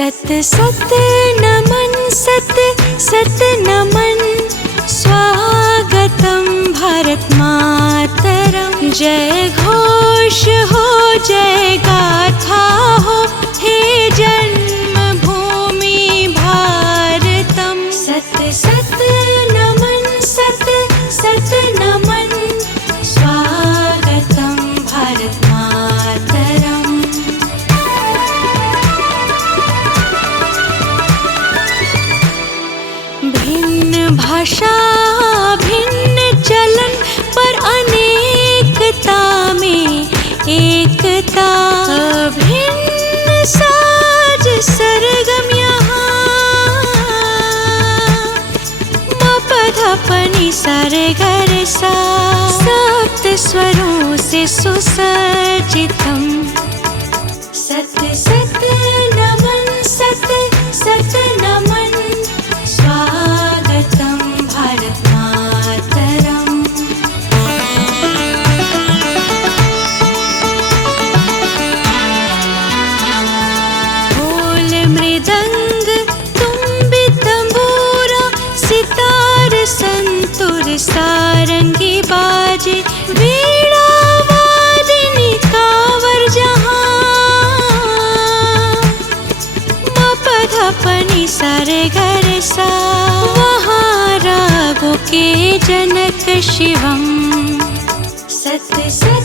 सत सत नमन सत सत नमन स्वागतम भारत मातरम। जय घोष हो जय गाथा हो हे जन्मभूमि भारतम। सत सत नमन सत सत नमन स्वागतम भारत मातरम। भिन्न भाषा भिन्न चलन पर अनेकता में एकता। भिन्न साज सरगम यहाँ म प ध प नि सा रे ग रे सा। सप्त स्वरों से सुसज्जितम। सत सत नमन सत सत नमन स्वागतम भारत मातरम। ढोल मृदंग तुम्बी तंबूरा सितार संतूर सारंगी बाजे। वीणा वादिनी कांवर जहाँ म प ध प नि सा रे ग रे सा। वहाँ रागों के जनक शिवम। सत सत